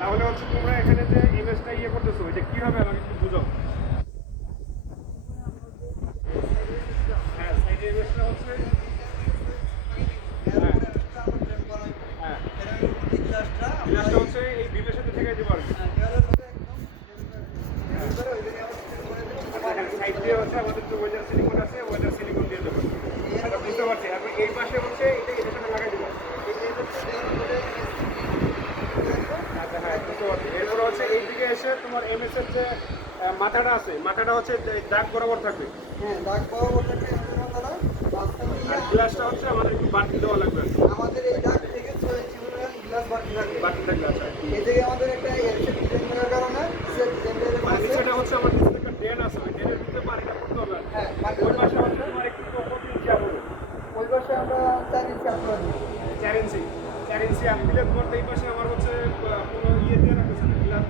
তাহলে হচ্ছে তোমরা এখানে যে ইমেজটা ইয়ে করতেছো এটা কিভাবে আমাকে একটু বুঝাও। হ্যাঁ সাইড ইমেজটা হচ্ছে হ্যাঁ হ্যাঁ গ্লাসটা হচ্ছে এই বিলের সাথে থেকে দেবো আর কি। সাইড দিয়ে হচ্ছে আমাদের যে ওয়েদার সিলিকন আছে ওয়েদার সিলিকন দিয়ে দেবো। আচ্ছা বুঝতে পারছি। এখন এই পাশে হচ্ছে এটা এটার সাথে লাগাই দেবো। আচ্ছা হ্যাঁ বুঝতে পারছি। এরপরে হচ্ছে এই দিকে এসে তোমার এমএস এর যে মাথাটা আছে মাথাটা হচ্ছে দাগ বরাবর থাকবে। হ্যাঁ দাগ বরাবর থাকবে মাথাটা মাঝখান দিয়ে আর গ্লাসটা হচ্ছে আমাদের একটু বাড়তি দেওয়া লাগবে। আমাদের এই দাগ থেকে 6 ইঞ্চি পরিমাণ গ্লাস বাকি থাকবে। বাড়তি থাকবে আচ্ছা। এই থেকে আমাদের একটা এলসি ডিজাইন করার কারণে সে ডিজাইনের মানে মাঝে নিচেটা হচ্ছে আমার নিচে একটা ড্রেন আছে ওই ড্রেনের ভিতরে পানিটা পড়তে হবে। হ্যাঁ ওই পাশে হচ্ছে তোমার একটু কত ইঞ্চি হবে? ওই পাশে আমরা 4 ইঞ্চি আপনারা দিই। 4 ইঞ্চি 4 ইঞ্চি আমি দিলে তোমার এই পাশে আমার হচ্ছে কোনো ইয়ে দিয়ে রাখতেছে না গ্লাস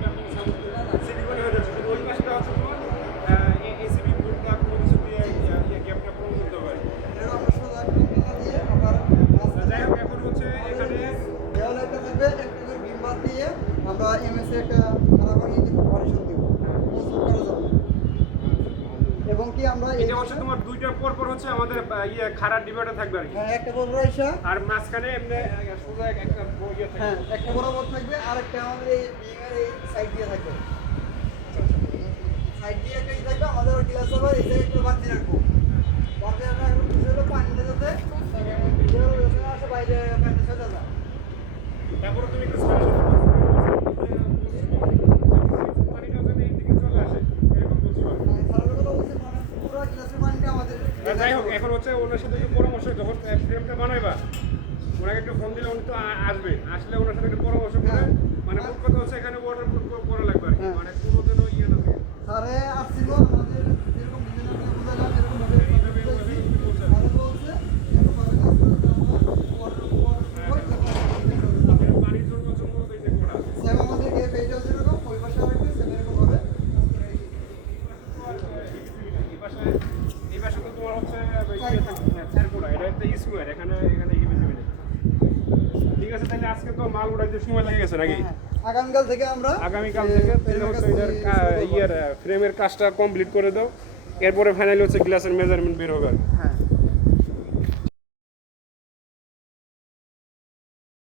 সিলিকনে হয়ে যাচ্ছে। কিন্তু ওই পাশটা হচ্ছে তোমার এসিবি বোর্ড বা কোনো কিছু দিয়ে গ্যাপটা পূরণ করতে পারে। এটা আমরা সোজা কন্টেনার দিয়ে আবার যাই হোক এখন হচ্ছে এখানে দেওয়ালে একটা থাকবে একটা করে বিম বাদ দিয়ে আমরা এমএস একটা আরাবানি পারিশন দিব মজবুত করা যাবে এবং কি আমরা এটা হচ্ছে তোমার দুইটার পর পর হচ্ছে আমাদের ইয়ে খারাপ ডিবাটা থাকবে আর কি। হ্যাঁ একটা বড় রাইসা আর মাঝখানে এমনি সোজা একটা ইয়ে থাকবে। হ্যাঁ একটা বরাবর থাকবে আর একটা আমাদের এই বিমের এই সাইড দিয়ে থাকবে সাইড দিয়ে একটা ই থাকবে আমাদের ওই গ্লাস আবার এই জায়গায় একটু বাড়তি রাখবো বাড়তি রাখা এখন বুঝে পানিটা যাতে আসে বাইরে পানিটা চলে যায় তারপরে তুমি একটু পানিটা যেন এই দিকে চলে আসে এরকম বুঝতে পারো। ভালো কথা বলছে মানে পুরো গ্লাসের পানিটা আমাদের যাই হোক এখন হচ্ছে ওনার সাথে একটু পরামর্শ যখন ফ্রেমটা বানাইবা ওনাকে একটু ফোন দিলে উনি তো আসবে আসলে ওনার সাথে একটু পরামর্শ করে মানে মোট কথা হচ্ছে এখানে ওয়াটার প্রুফ করা লাগবে আর কি। মানে কোনো যেন ইয়ে না থাকে। স্যারে আসছিল আমাদের যেরকম ডিজাইন করে বুঝালাম এরকম ভাবে স্যারে বলছে এরকম ভাবে কাজ করতে আপনার পানির জন্য হচ্ছে মূলত এই যে করা সেম আমাদের গে পেজও যেরকম ওই পাশে আরেকটা সেম এরকম ভাবে এই পাশে তো তোমার হচ্ছে চারকোনা এটা একটা স্কোয়ার এখানে এখানে ইয়ে বেশি নেই। ঠিক আছে তাহলে আজকে তো মাল উঠাইতে সময় লেগে গেছে নাকি? আগামীকাল থেকে আমরা আগামীকাল থেকে তাহলে হচ্ছে এটার ইয়ের ফ্রেমের কাজটা কমপ্লিট করে দাও এরপরে ফাইনালি হচ্ছে গ্লাসের মেজারমেন্ট বের হবে আর কি। হ্যাঁ